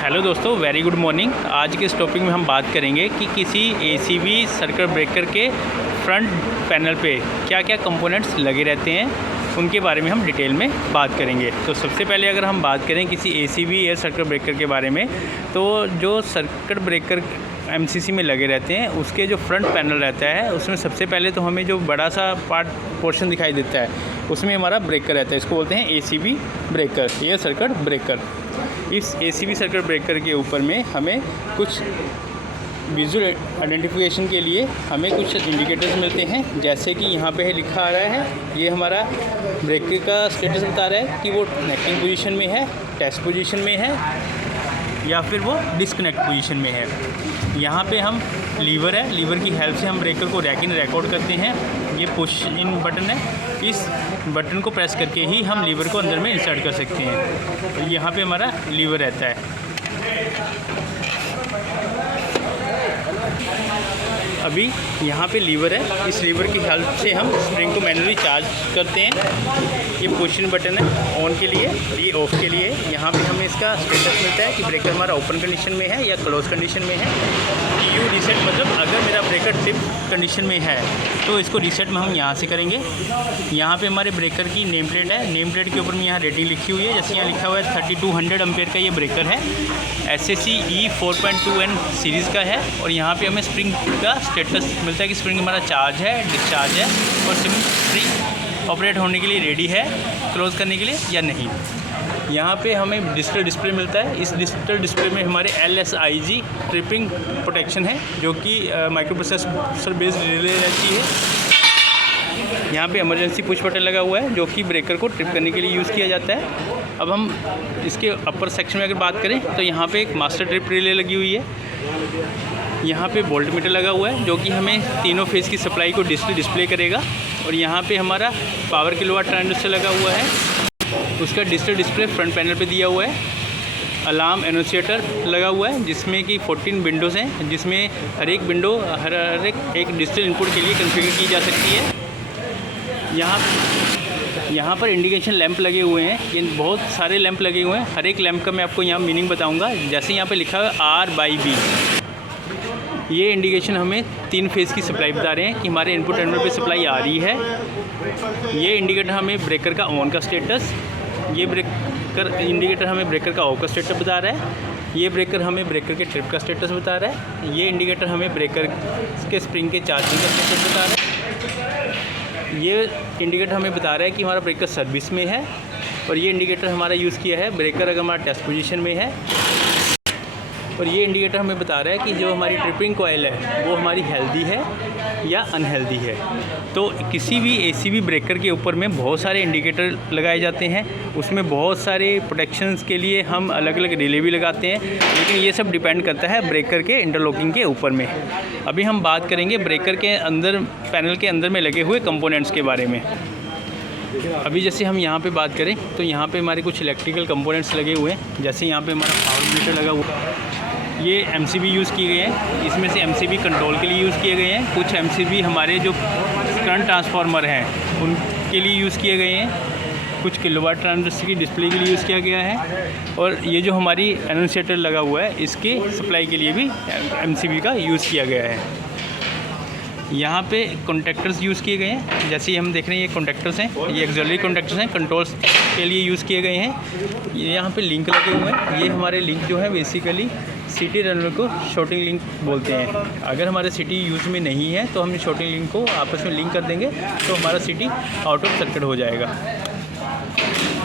Hello दोस्तों, very good morning. आज के इस टॉपिक में हम बात करेंगे कि किसी एसीबी सर्किट ब्रेकर के फ्रंट पैनल पे क्या क्या कंपोनेंट्स लगे रहते हैं, उनके बारे में हम डिटेल में बात करेंगे। तो सबसे पहले अगर हम बात करें किसी एसीबी एयर सर्किट ब्रेकर के बारे में, तो जो सर्किट ब्रेकर एमसीसी में लगे रहते हैं उसके जो फ्रंट पैनल रहता है उसमें सबसे पहले तो हमें जो बड़ा सा पोर्शन दिखाई देता है उसमें हमारा ब्रेकर रहता है। इसको बोलते हैं ACB breaker, air circuit breaker. इस एसीबी सर्किट ब्रेकर के ऊपर में हमें कुछ विजुअल आइडेंटिफिकेशन के लिए हमें कुछ इंडिकेटर्स मिलते हैं, जैसे कि यहाँ पे लिखा आ रहा है, ये हमारा ब्रेकर का स्टेटस बता रहा है कि वो कनेक्टिंग पोजीशन में है, टेस्ट पोजीशन में है या फिर वो डिस्कनेक्ट पोजीशन में है। यहाँ पे हम लीवर है, लीवर की हेल्प से हम ब्रेकर को रैक इन रैकआउट करते हैं। ये पुश इन बटन है, इस बटन को प्रेस करके ही हम लीवर को अंदर में इंसर्ट कर सकते हैं। तो यहाँ पे हमारा लीवर रहता है। अभी यहाँ पे लीवर है, इस लीवर की हेल्प से हम स्प्रिंग को मैनुअली चार्ज करते हैं। ये पुश इन बटन है ऑन के लिए, ये ऑफ के लिए। यहाँ पे हमें इसका स्टेटस मिलता है कि ब्रेकर हमारा ओपन कंडीशन में है या क्लोज कंडीशन में है। यू रीसेट मतलब अगर मेरा ब्रेकर ट्रिप कंडीशन में है तो इसको रीसेट में हम यहाँ से करेंगे। यहाँ पे हमारे ब्रेकर की नेम प्लेट है, नेम प्लेट के ऊपर में यहाँ रेटिंग लिखी हुई है। जैसे यहाँ लिखा हुआ है 3200 एम्पेयर का ये ब्रेकर है, SAC E4.2N सीरीज़ का है। और यहाँ पे हमें स्प्रिंग का स्टेटस मिलता है कि स्प्रिंग हमारा चार्ज है, डिस्चार्ज है और स्प्रिंग ऑपरेट होने के लिए रेडी है, क्लोज़ करने के लिए या नहीं। यहाँ पे हमें डिजिटल डिस्प्ले मिलता है। इस डिजिटल डिस्प्ले में हमारे LSIG ट्रिपिंग प्रोटेक्शन है, जो कि माइक्रो प्रोसेसर बेस्ड रिले रहती है। यहाँ पे इमरजेंसी पुश बटन लगा हुआ है, जो कि ब्रेकर को ट्रिप करने के लिए यूज़ किया जाता है। अब हम इसके अपर सेक्शन में अगर बात करें तो यहाँ पे एक मास्टर ट्रिप रिले लगी हुई है। यहाँ पे वोल्ट मीटर लगा हुआ है, जो कि हमें तीनों फेज़ की सप्लाई को डिजिटल डिस्प्ले करेगा। और यहाँ पे हमारा पावर किलोवाट ट्रांजिस्टर लगा हुआ है, उसका डिजिटल डिस्प्ले फ्रंट पैनल पे दिया हुआ है। अलार्म एनोसिएटर लगा हुआ है, जिसमें कि 14 विंडोज़ हैं, जिसमें हर एक विंडो हर एक डिजिटल इनपुट के लिए कॉन्फ़िगर की जा सकती है। यहाँ पर इंडिकेशन लैंप लगे हुए हैं, ये बहुत सारे लैंप लगे हुए हैं। हर एक लैंप का मैं आपको यहाँ मीनिंग बताऊँगा। जैसे यहाँ पर लिखा हुआ है R/B, ये इंडिकेशन हमें 3 फेज़ की सप्लाई बता रहे हैं कि हमारे इनपुट टर्मिनल पे सप्लाई आ रही है। ये इंडिकेटर हमें ब्रेकर का ऑन का स्टेटस, ये ब्रेकर इंडिकेटर हमें ब्रेकर का ऑफ का स्टेटस बता रहा है। ये ब्रेकर हमें ब्रेकर के ट्रिप का स्टेटस बता रहा है। ये इंडिकेटर हमें ब्रेकर के स्प्रिंग के चार्जिंग का स्टेटस बता रहा है। ये इंडिकेटर हमें बता रहा है कि हमारा ब्रेकर सर्विस में है। और ये इंडिकेटर हमारा यूज़ किया है ब्रेकर अगर हमारा टेस्ट पोजीशन में है। और ये इंडिकेटर हमें बता रहा है कि जो हमारी ट्रिपिंग कॉइल है वो हमारी हेल्दी है या अनहेल्दी है। तो किसी भी एसीबी ब्रेकर के ऊपर में बहुत सारे इंडिकेटर लगाए जाते हैं, उसमें बहुत सारे प्रोटेक्शंस के लिए हम अलग अलग रिले भी लगाते हैं, लेकिन ये सब डिपेंड करता है ब्रेकर के इंटरलॉकिंग के ऊपर में। अभी हम बात करेंगे ब्रेकर के अंदर, पैनल के अंदर में लगे हुए कंपोनेंट्स के बारे में। अभी जैसे हम यहाँ पे बात करें तो यहाँ पे हमारे कुछ इलेक्ट्रिकल कंपोनेंट्स लगे हुए हैं। जैसे यहाँ पे हमारा पावर मीटर लगा हुआ है, ये MCB यूज़ किए गए हैं। इसमें से MCB कंट्रोल के लिए यूज़ किए गए हैं, कुछ MCB हमारे जो करंट ट्रांसफार्मर हैं उनके लिए यूज़ किए गए हैं, कुछ किलोवाट ट्रांजिस्टर की डिस्प्ले के लिए यूज़ किया गया है। और ये जो हमारी एनोसिएटर लगा हुआ है, इसके सप्लाई के लिए भी MCB का यूज़ किया गया है। यहाँ पे कॉन्टैक्टर्स यूज़ किए गए हैं। जैसे हम देख रहे हैं ये कॉन्टैक्टर्स हैं, ये एक्सिलरी कॉन्टैक्टर्स हैं, कंट्रोल्स के लिए यूज़ किए गए हैं। ये यहाँ पे लिंक लगे हुए हैं। ये हमारे लिंक जो है बेसिकली सिटी रनर को शॉर्टिंग लिंक बोलते हैं। अगर हमारे सिटी यूज़ में नहीं है तो हम शॉर्टिंग लिंक को आपस में लिंक कर देंगे तो हमारा सिटी आउट ऑफ सर्किट हो जाएगा।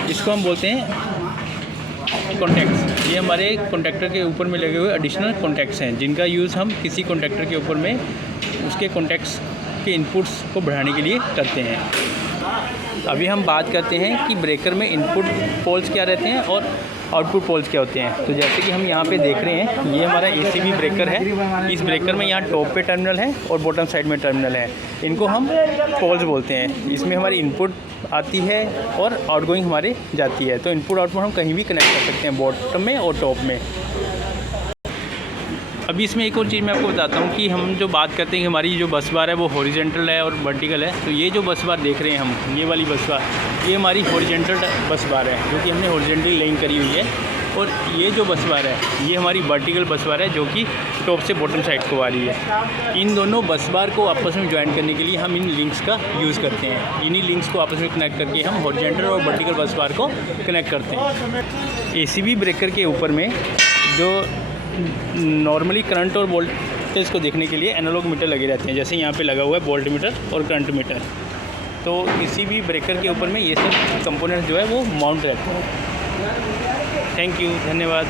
इसको हम बोलते हैं कॉन्टैक्ट्स। ये हमारे कॉन्टैक्टर के ऊपर में लगे हुए एडिशनल कॉन्टैक्ट्स हैं, जिनका यूज़ हम किसी कॉन्टैक्टर के ऊपर में उसके कॉन्टैक्ट्स के इनपुट्स को बढ़ाने के लिए करते हैं। अभी हम बात करते हैं कि ब्रेकर में इनपुट पोल्स क्या रहते हैं और आउटपुट पोल्स क्या होते हैं। तो जैसे कि हम यहाँ पे देख रहे हैं, ये हमारा एसीबी ब्रेकर है। इस ब्रेकर में यहाँ टॉप पे टर्मिनल है और बॉटम साइड में टर्मिनल है। इनको हम पोल्स बोलते हैं। इसमें हमारी इनपुट आती है और आउटगोइंग हमारे जाती है। तो इनपुट आउटपुट हम कहीं भी कनेक्ट कर सकते हैं, बॉटम में और टॉप में। अभी इसमें एक और चीज़ मैं आपको बताता हूँ कि हम जो बात करते हैं कि हमारी जो बस बार है वो हॉरिजॉन्टल है और वर्टिकल है। तो ये जो बस बार देख रहे हैं हम, ये वाली बस बार, ये हमारी हॉरिजॉन्टल बस बार है, जो कि हमने हॉरिजॉन्टली लेइंग करी हुई है। और ये जो बस बार है ये हमारी वर्टिकल बस बार है, जो कि टॉप से बॉटम साइड को आ रही है। इन दोनों बस बार को आपस में ज्वाइन करने के लिए हम इन लिंक्स का यूज़ करते हैं। इन्हीं लिंक्स को आपस में कनेक्ट करके हम हॉरिजॉन्टल और वर्टिकल बस बार को कनेक्ट करते हैं। एसीबी ब्रेकर के ऊपर में जो नॉर्मली करंट और वोल्टेज को देखने के लिए एनालॉग मीटर लगे रहते हैं, जैसे यहाँ पे लगा हुआ है वोल्ट मीटर और करंट मीटर। तो किसी भी ब्रेकर के ऊपर में ये सब कंपोनेंट्स जो है वो माउंट रहते हैं। थैंक यू, धन्यवाद।